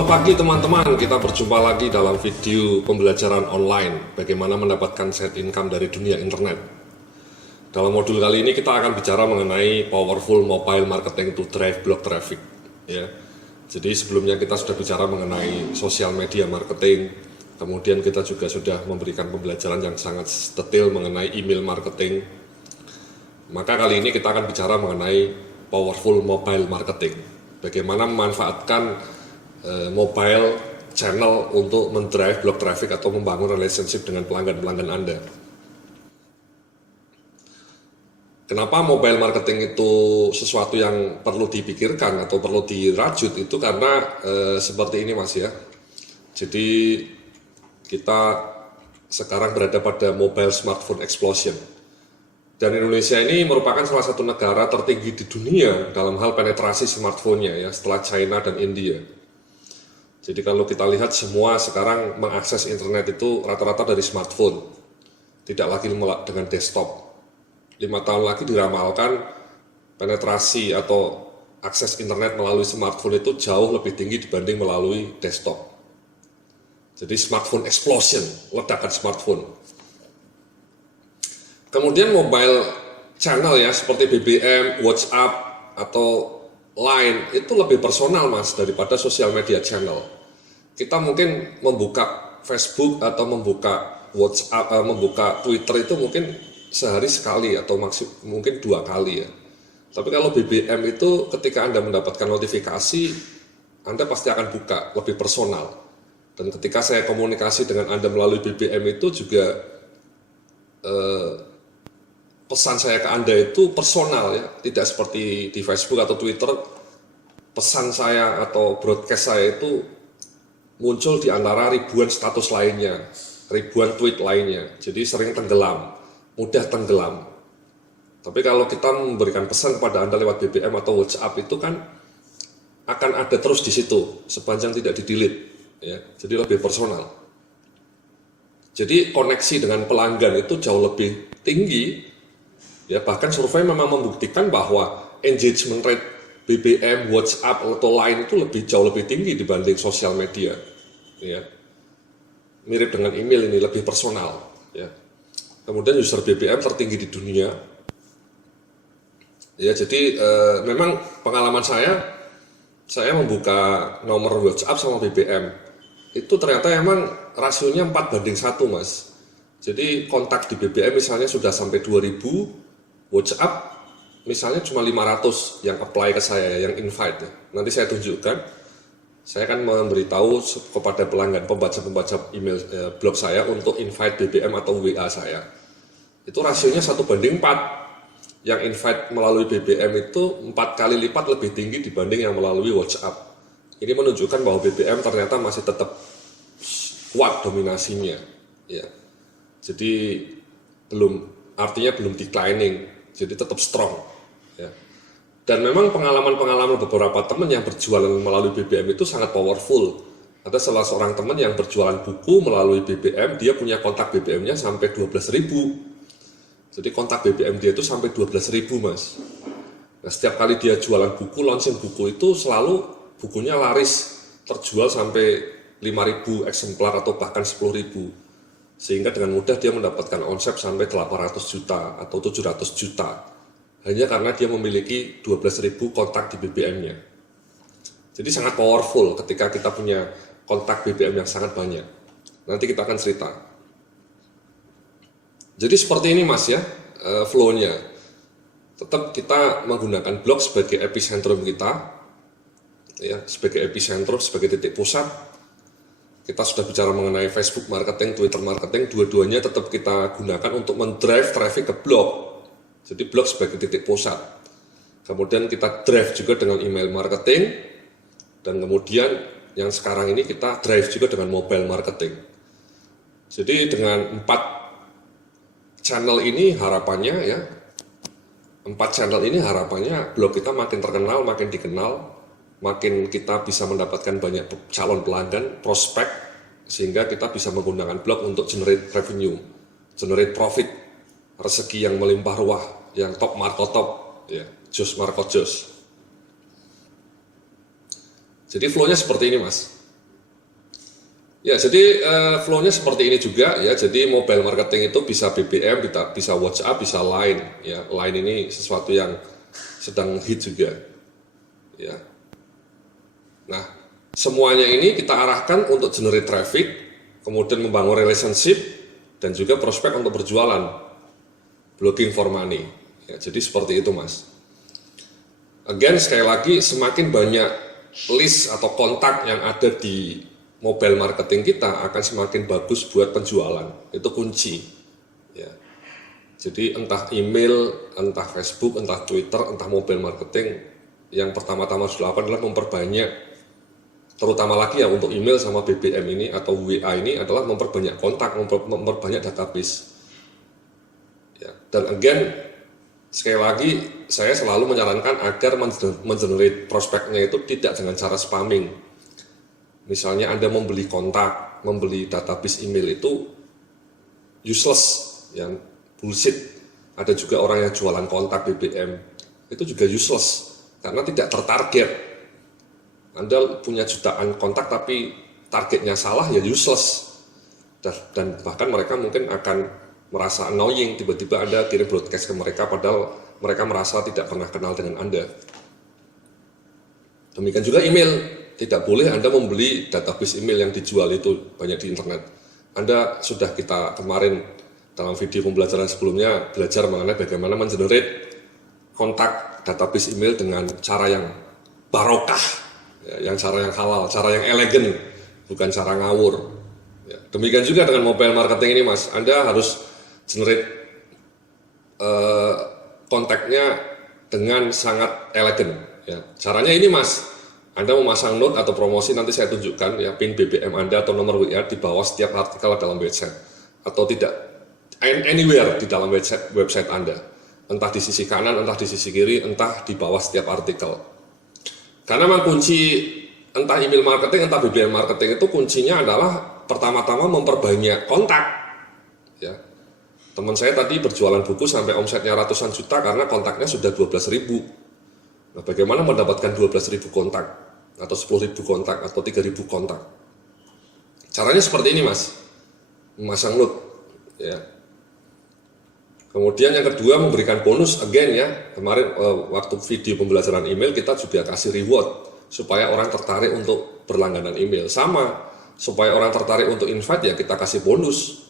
Selamat pagi teman-teman, kita berjumpa lagi dalam video pembelajaran online bagaimana mendapatkan side income dari dunia internet. Dalam modul kali ini kita akan bicara mengenai powerful mobile marketing to drive blog traffic ya. Jadi sebelumnya kita sudah bicara mengenai social media marketing, kemudian kita juga sudah memberikan pembelajaran yang sangat detail mengenai email marketing. Maka kali ini kita akan bicara mengenai powerful mobile marketing, bagaimana memanfaatkan mobile channel untuk mendrive blog traffic atau membangun relationship dengan pelanggan-pelanggan Anda. Kenapa mobile marketing itu sesuatu yang perlu dipikirkan atau perlu dirajut, itu karena seperti ini Mas ya. Jadi kita sekarang berada pada mobile smartphone explosion. Dan Indonesia ini merupakan salah satu negara tertinggi di dunia dalam hal penetrasi smartphone-nya ya, setelah China dan India. Jadi kalau kita lihat semua sekarang mengakses internet itu rata-rata dari smartphone, tidak lagi dengan desktop. 5 tahun lagi diramalkan penetrasi atau akses internet melalui smartphone itu jauh lebih tinggi dibanding melalui desktop. Jadi smartphone explosion, ledakan smartphone. Kemudian mobile channel ya seperti BBM, WhatsApp atau Line itu lebih personal Mas daripada sosial media channel. Kita mungkin membuka Facebook atau membuka WhatsApp, membuka Twitter itu mungkin sehari sekali atau mungkin 2 kali ya. Tapi kalau BBM itu ketika Anda mendapatkan notifikasi, Anda pasti akan buka, lebih personal. Dan ketika saya komunikasi dengan Anda melalui BBM itu juga pesan saya ke Anda itu personal ya, tidak seperti di Facebook atau Twitter. Pesan saya atau broadcast saya itu muncul di antara ribuan status lainnya, ribuan tweet lainnya. Jadi sering tenggelam, mudah tenggelam. Tapi kalau kita memberikan pesan kepada Anda lewat BBM atau WhatsApp itu kan akan ada terus di situ sepanjang tidak di-delete ya. Jadi lebih personal. Jadi koneksi dengan pelanggan itu jauh lebih tinggi. Ya, bahkan survei memang membuktikan bahwa engagement rate BBM, WhatsApp atau Line itu jauh lebih tinggi dibanding sosial media. Ya. Mirip dengan email ini, lebih personal. Ya. Kemudian user BBM tertinggi di dunia. Ya, jadi memang pengalaman saya membuka nomor WhatsApp sama BBM itu ternyata emang rasionya 4:1 Mas. Jadi kontak di BBM misalnya sudah sampai 2000, WhatsApp misalnya cuma 500 yang apply ke saya, yang invite ya. Nanti saya tunjukkan. Saya akan memberitahu kepada pelanggan, pembaca-pembaca email blog saya untuk invite BBM atau WA saya. Itu rasionya 1:4. Yang invite melalui BBM itu 4 kali lipat lebih tinggi dibanding yang melalui WhatsApp. Ini menunjukkan bahwa BBM ternyata masih tetap kuat dominasinya. Ya. Jadi artinya belum declining. Jadi tetap strong ya. Dan memang pengalaman beberapa teman yang berjualan melalui BBM itu sangat powerful. Ada salah seorang teman yang berjualan buku melalui BBM, dia punya kontak BBM-nya sampai 12.000. Jadi kontak BBM dia itu sampai 12.000 Mas. Nah, setiap kali dia jualan buku, launching buku itu selalu bukunya laris, terjual sampai 5.000 eksemplar atau bahkan 10.000. Sehingga dengan mudah dia mendapatkan omset sampai 800 juta atau 700 juta. Hanya karena dia memiliki 12.000 kontak di BBM-nya. Jadi sangat powerful ketika kita punya kontak BBM yang sangat banyak. Nanti kita akan cerita. Jadi seperti ini Mas ya, flow-nya. Tetap kita menggunakan blog sebagai epicentrum kita. Ya, sebagai epicentrum, sebagai titik pusat. Kita sudah bicara mengenai Facebook marketing, Twitter marketing, dua-duanya tetap kita gunakan untuk mendrive traffic ke blog. Jadi blog sebagai titik pusat. Kemudian kita drive juga dengan email marketing, dan kemudian yang sekarang ini kita drive juga dengan mobile marketing. Jadi dengan 4 channel ini harapannya blog kita makin terkenal, makin dikenal, makin kita bisa mendapatkan banyak calon pelanggan, prospek, sehingga kita bisa menggunakan blog untuk generate revenue, generate profit, rezeki yang melimpah ruah, yang top market top, ya, jos market jos. Jadi flow-nya seperti ini Mas. Ya, jadi flow-nya seperti ini juga ya. Jadi mobile marketing itu bisa BBM, bisa WhatsApp, bisa Line. Ya, Line ini sesuatu yang sedang hit juga. Ya. Nah, semuanya ini kita arahkan untuk generate traffic, kemudian membangun relationship, dan juga prospek untuk berjualan. Blogging for money. Ya, jadi seperti itu, Mas. Again, sekali lagi, semakin banyak list atau kontak yang ada di mobile marketing kita akan semakin bagus buat penjualan. Itu kunci. Ya. Jadi entah email, entah Facebook, entah Twitter, entah mobile marketing, yang pertama-tama harus dilakukan adalah memperbanyak, terutama lagi ya untuk email sama BBM ini atau WA ini adalah memperbanyak kontak, memperbanyak database. Ya. Dan again, sekali lagi saya selalu menyarankan agar mengenerate prospeknya itu tidak dengan cara spamming. Misalnya Anda membeli kontak, membeli database email itu useless, yang bullshit. Ada juga orang yang jualan kontak BBM, itu juga useless, karena tidak tertarget. Anda punya jutaan kontak tapi targetnya salah, ya useless. Dan bahkan mereka mungkin akan merasa annoying, tiba-tiba Anda kirim broadcast ke mereka, padahal mereka merasa tidak pernah kenal dengan Anda. Demikian juga email. Tidak boleh Anda membeli database email yang dijual itu banyak di internet. Anda sudah kita kemarin dalam video pembelajaran sebelumnya belajar mengenai bagaimana mengenerate kontak database email dengan cara yang barokah, ya, yang cara yang halal, cara yang elegan, bukan cara ngawur. Ya, demikian juga dengan mobile marketing ini, Mas. Anda harus generate kontaknya dengan sangat elegan. Ya, caranya ini, Mas. Anda memasang note atau promosi, nanti saya tunjukkan ya pin BBM Anda atau nomor WA di bawah setiap artikel dalam website, atau tidak anywhere di dalam website Anda, entah di sisi kanan, entah di sisi kiri, entah di bawah setiap artikel. Karena memang kunci entah email marketing, entah BBM marketing itu kuncinya adalah pertama-tama memperbanyak kontak. Ya. Teman saya tadi berjualan buku sampai omsetnya ratusan juta karena kontaknya sudah 12.000. Nah, bagaimana mendapatkan 12.000 kontak atau 10.000 kontak atau 3.000 kontak? Caranya seperti ini, Mas. Memasang note, ya. Kemudian yang kedua, memberikan bonus again ya. Kemarin waktu video pembelajaran email kita juga kasih reward supaya orang tertarik untuk berlangganan email. Sama, supaya orang tertarik untuk invite ya kita kasih bonus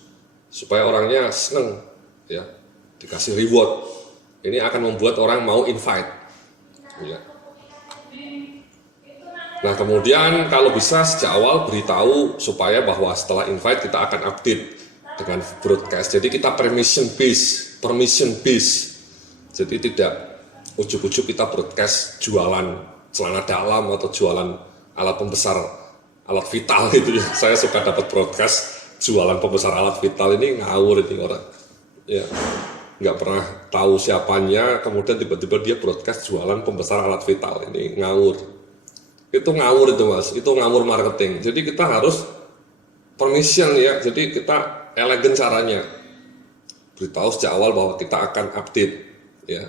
supaya orangnya seneng ya, dikasih reward. Ini akan membuat orang mau invite. Ya. Nah, kemudian kalau bisa sejak awal beritahu supaya bahwa setelah invite kita akan update dengan broadcast. Jadi kita permission based. Jadi tidak ujuk-ujuk kita broadcast jualan celana dalam atau jualan alat pembesar alat vital gitu ya. Saya suka dapat broadcast jualan pembesar alat vital, ini ngawur ini orang. Ya. Nggak pernah tahu siapanya, kemudian tiba-tiba dia broadcast jualan pembesar alat vital, ini ngawur. Itu ngawur itu, Mas, itu ngawur marketing. Jadi kita harus permission ya, jadi kita elegan caranya, beritahu sejak awal bahwa kita akan update ya.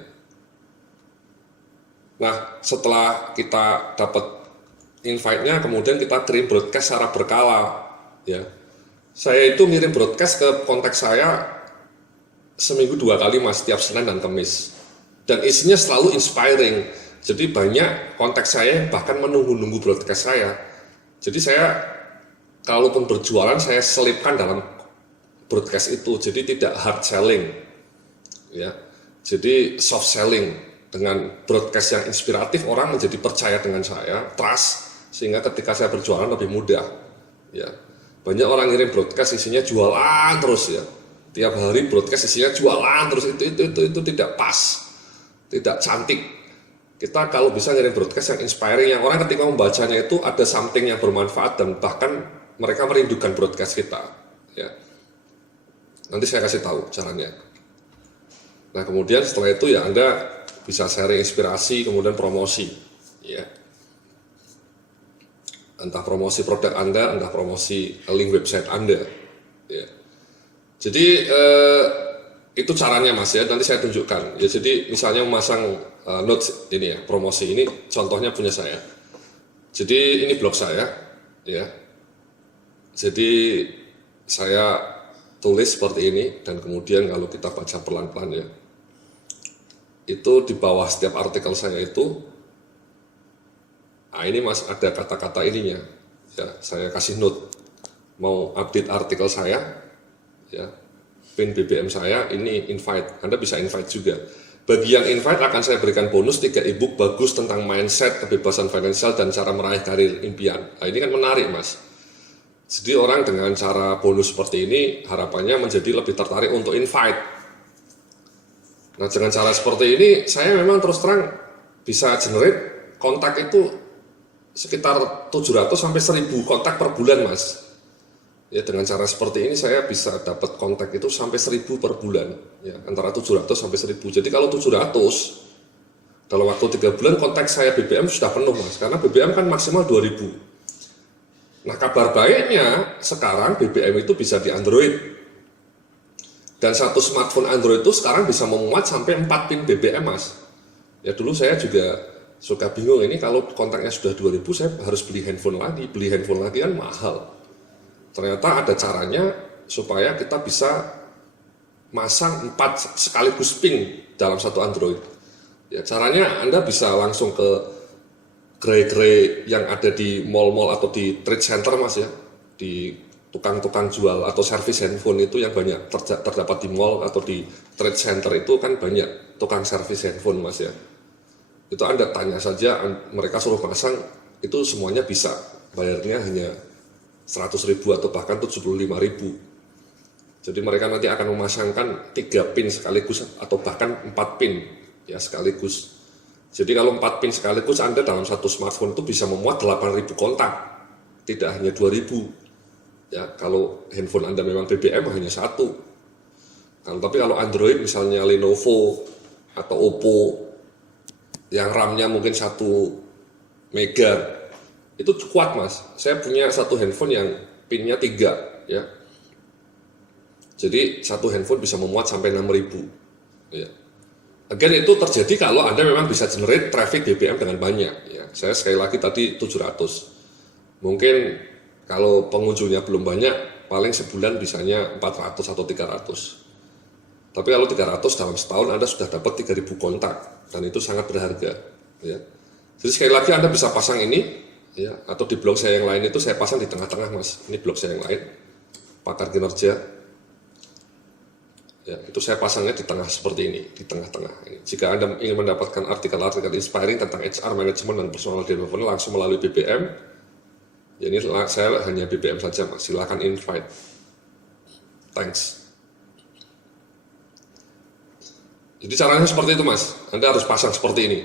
Nah, setelah kita dapat invite-nya, kemudian kita kirim broadcast secara berkala ya. Saya itu ngirim broadcast ke kontak saya seminggu 2 kali, Mas, setiap Senin dan Kamis. Dan isinya selalu inspiring. Jadi banyak kontak saya yang bahkan menunggu-nunggu broadcast saya. Jadi saya, kalaupun berjualan, saya selipkan dalam broadcast itu. Jadi tidak hard selling. Ya. Jadi soft selling. Dengan broadcast yang inspiratif, orang menjadi percaya dengan saya, trust, sehingga ketika saya berjualan lebih mudah. Ya. Banyak orang ngirim broadcast isinya jualan terus ya. Tiap hari broadcast isinya jualan terus, itu tidak pas, tidak cantik. Kita kalau bisa ngirim broadcast yang inspiring, yang orang ketika membacanya itu ada something yang bermanfaat dan bahkan mereka merindukan broadcast kita. Ya. Nanti saya kasih tahu caranya. Nah, kemudian setelah itu ya Anda bisa sharing inspirasi, kemudian promosi. Ya. Entah promosi produk Anda, entah promosi link website Anda. Ya. Jadi itu caranya, Mas ya, nanti saya tunjukkan. Ya, jadi misalnya memasang notes ini ya, promosi ini contohnya punya saya. Jadi ini blog saya ya. Jadi saya tulis seperti ini, dan kemudian kalau kita baca pelan-pelan ya, itu di bawah setiap artikel saya itu, ini mas ada kata-kata ininya, ya saya kasih note, mau update artikel saya, ya pin BBM saya ini invite, Anda bisa invite juga. Bagi yang invite akan saya berikan bonus 3 ebook bagus tentang mindset, kebebasan finansial, dan cara meraih karir impian. Nah, ini kan menarik mas. Jadi orang dengan cara bonus seperti ini harapannya menjadi lebih tertarik untuk invite. Nah dengan cara seperti ini saya memang terus terang bisa generate kontak itu sekitar 700 sampai 1000 kontak per bulan mas. Ya dengan cara seperti ini saya bisa dapat kontak itu sampai 1000 per bulan, ya antara 700 sampai 1000. Jadi kalau 700 dalam waktu 3 bulan kontak saya BBM sudah penuh mas, karena BBM kan maksimal 2000. Nah kabar baiknya sekarang BBM itu bisa di Android, dan satu smartphone Android itu sekarang bisa memuat sampai 4 pin BBM mas. Ya dulu saya juga suka bingung, ini kalau kontaknya sudah 2000 saya harus beli handphone lagi kan mahal. Ternyata ada caranya supaya kita bisa masang 4 sekaligus pin dalam satu Android. Ya caranya Anda bisa langsung ke gerai-gerai yang ada di mall-mall atau di trade center mas ya, di tukang-tukang jual atau servis handphone itu yang banyak terdapat di mall atau di trade center itu kan banyak tukang servis handphone mas ya. Itu Anda tanya saja, mereka suruh pasang itu semuanya bisa, bayarnya hanya 100.000 atau bahkan 75.000. Jadi mereka nanti akan memasangkan 3 pin sekaligus atau bahkan 4 pin ya sekaligus. Jadi kalau 4 pin sekaligus Anda dalam satu smartphone itu bisa memuat 8.000 kontak, tidak hanya 2.000. Ya, kalau handphone Anda memang BBM hanya 1. Tapi kalau Android misalnya Lenovo atau Oppo yang RAM-nya mungkin 1 mega, itu kuat mas. Saya punya satu handphone yang pinnya 3 ya. Jadi satu handphone bisa memuat sampai 6.000 ya. Again itu terjadi kalau Anda memang bisa generate traffic BBM dengan banyak ya. Saya sekali lagi tadi 700. Mungkin kalau pengunjungnya belum banyak, paling sebulan bisanya 400 atau 300. Tapi kalau 300 dalam setahun Anda sudah dapat 3.000 kontak, dan itu sangat berharga ya. Jadi sekali lagi Anda bisa pasang ini ya, atau di blog saya yang lain itu saya pasang di tengah-tengah mas. Ini blog saya yang lain, pakar kinerja. Ya, itu saya pasangnya di tengah seperti ini, di tengah-tengah. Jika Anda ingin mendapatkan artikel-artikel inspiring tentang HR, management, dan personal development langsung melalui BBM, ya ini saya hanya BBM saja mas, silakan invite. Thanks. Jadi caranya seperti itu mas, Anda harus pasang seperti ini.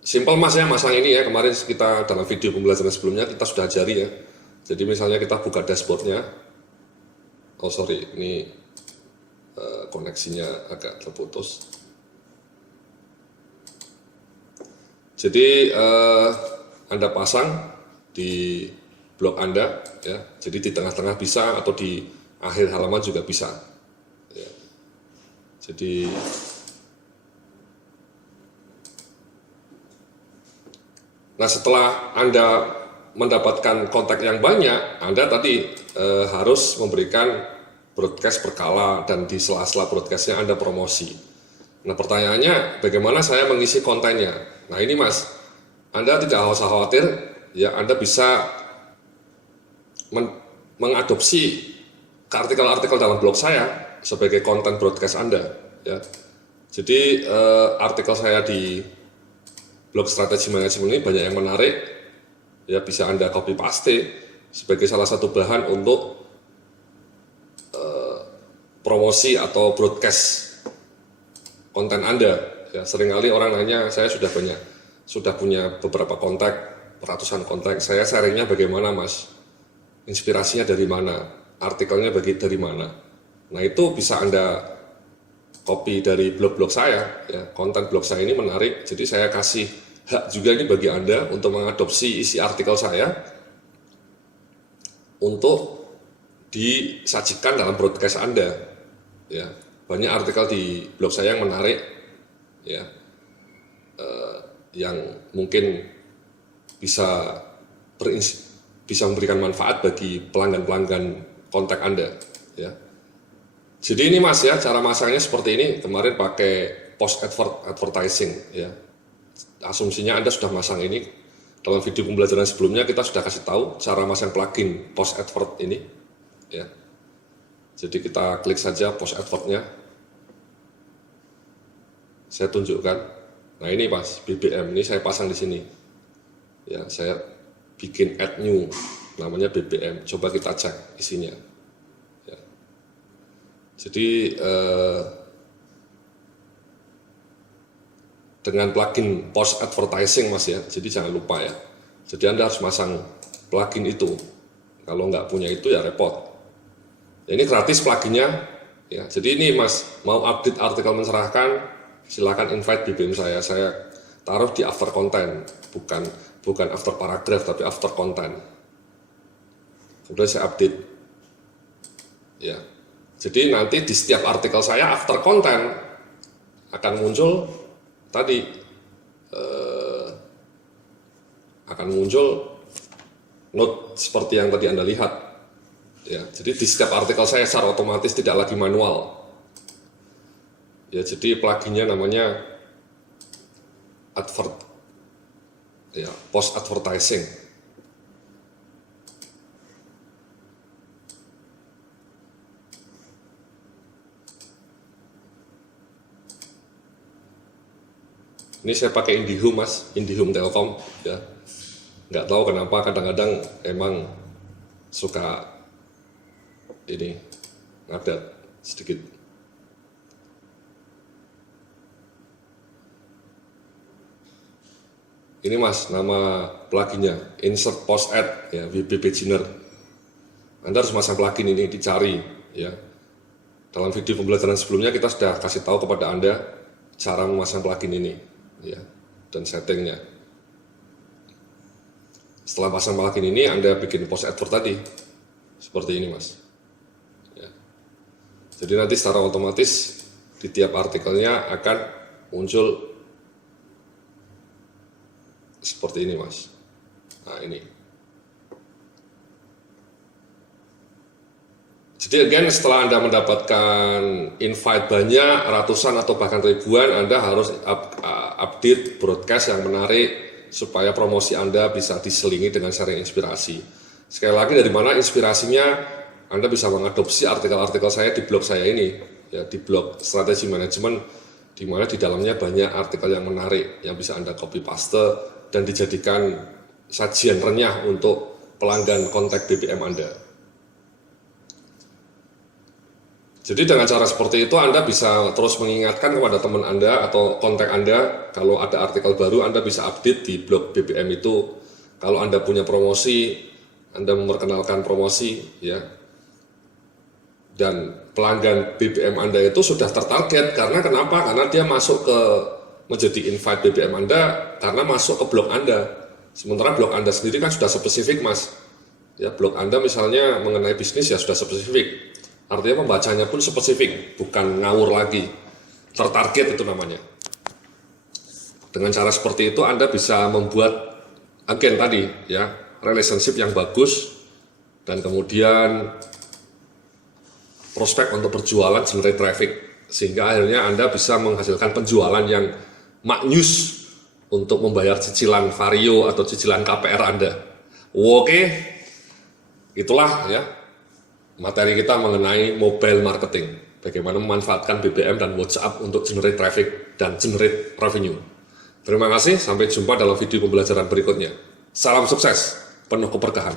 Simple mas ya, masang ini ya, kemarin kita dalam video pembelajaran sebelumnya kita sudah ajari ya. Jadi misalnya kita buka dashboardnya, ini koneksinya agak terputus. Jadi Anda pasang di blog Anda ya. Jadi di tengah-tengah bisa atau di akhir halaman juga bisa. Ya. Jadi nah setelah Anda mendapatkan kontak yang banyak, Anda tadi harus memberikan broadcast berkala, dan di sela-sela broadcastnya Anda promosi. Nah pertanyaannya, bagaimana saya mengisi kontennya? Nah ini mas, Anda tidak usah khawatir, ya Anda bisa mengadopsi artikel-artikel dalam blog saya sebagai konten broadcast Anda. Ya. Jadi artikel saya di blog strategi manajemen ini banyak yang menarik, ya bisa Anda copy paste sebagai salah satu bahan untuk promosi atau broadcast konten Anda. Ya, seringkali orang nanya, saya sudah punya beberapa kontak, ratusan kontak, saya sharingnya bagaimana mas? Inspirasinya dari mana? Artikelnya dari mana? Nah itu bisa Anda copy dari blog-blog saya, ya, konten blog saya ini menarik, jadi saya kasih hak juga ini bagi Anda untuk mengadopsi isi artikel saya untuk disajikan dalam broadcast Anda. Ya, banyak artikel di blog saya yang menarik, ya, yang mungkin bisa bisa memberikan manfaat bagi pelanggan-pelanggan kontak Anda, ya. Jadi ini Mas ya, cara masangnya seperti ini. Kemarin pakai post advertising, ya. Asumsinya Anda sudah masang ini. Dalam video pembelajaran sebelumnya kita sudah kasih tahu cara masang plugin post advert ini, ya. Jadi kita klik saja post advertnya. Saya tunjukkan. Nah ini Mas, BBM ini saya pasang di sini. Ya, saya bikin add new, namanya BBM. Coba kita cek isinya. Ya. Jadi dengan plugin post advertising Mas ya. Jadi jangan lupa ya. Jadi Anda harus masang plugin itu. Kalau nggak punya itu ya repot. Ya, ini gratis pluginnya. Ya. Jadi ini Mas mau update artikel mencerahkan, silakan invite BBM saya. Saya taruh di after content, bukan after paragraph tapi after content. Kemudian saya update. Ya. Jadi nanti di setiap artikel saya after content akan muncul tadi akan muncul note seperti yang tadi Anda lihat. Ya, jadi di setiap artikel saya secara otomatis tidak lagi manual. Ya, jadi pluginnya namanya advert, ya, post advertising. Ini saya pakai IndiHome Mas, IndiHome Telkom, ya. Nggak tahu kenapa kadang-kadang emang suka ini ngadat sedikit. Ini Mas, nama pluginnya Insert Post Ad, ya, WP Beginner. Anda harus masang plugin ini, dicari, ya. Dalam video pembelajaran sebelumnya kita sudah kasih tahu kepada Anda cara memasang plugin ini, ya, dan settingnya. Setelah pasang plugin ini, Anda bikin post advert tadi, seperti ini Mas. Ya. Jadi nanti secara otomatis di tiap artikelnya akan muncul seperti ini Mas. Nah ini. Jadi again, setelah Anda mendapatkan invite banyak, ratusan atau bahkan ribuan, Anda harus update broadcast yang menarik supaya promosi Anda bisa diselingi dengan sharing inspirasi. Sekali lagi, dari mana inspirasinya? Anda bisa mengadopsi artikel-artikel saya di blog saya ini, ya, di blog Strategi Manajemen, di mana di dalamnya banyak artikel yang menarik yang bisa Anda copy paste dan dijadikan sajian renyah untuk pelanggan kontak BBM Anda. Jadi dengan cara seperti itu Anda bisa terus mengingatkan kepada teman Anda atau kontak Anda kalau ada artikel baru, Anda bisa update di blog BBM itu. Kalau Anda punya promosi, Anda memperkenalkan promosi, ya. Dan pelanggan BBM Anda itu sudah tertarget. Karena kenapa? Karena dia masuk ke menjadi invite BBM Anda karena masuk ke blog Anda. Sementara blog Anda sendiri kan sudah spesifik Mas. Ya, blog Anda misalnya mengenai bisnis ya sudah spesifik. Artinya pembacanya pun spesifik, bukan ngawur lagi. Tertarget itu namanya. Dengan cara seperti itu Anda bisa membuat agen tadi, ya, relationship yang bagus, dan kemudian prospek untuk berjualan generate traffic, sehingga akhirnya Anda bisa menghasilkan penjualan yang maknyus untuk membayar cicilan Vario atau cicilan KPR Anda. Oke, itulah ya materi kita mengenai mobile marketing, bagaimana memanfaatkan BBM dan WhatsApp untuk generate traffic dan generate revenue. Terima kasih, sampai jumpa dalam video pembelajaran berikutnya. Salam sukses, penuh keberkahan.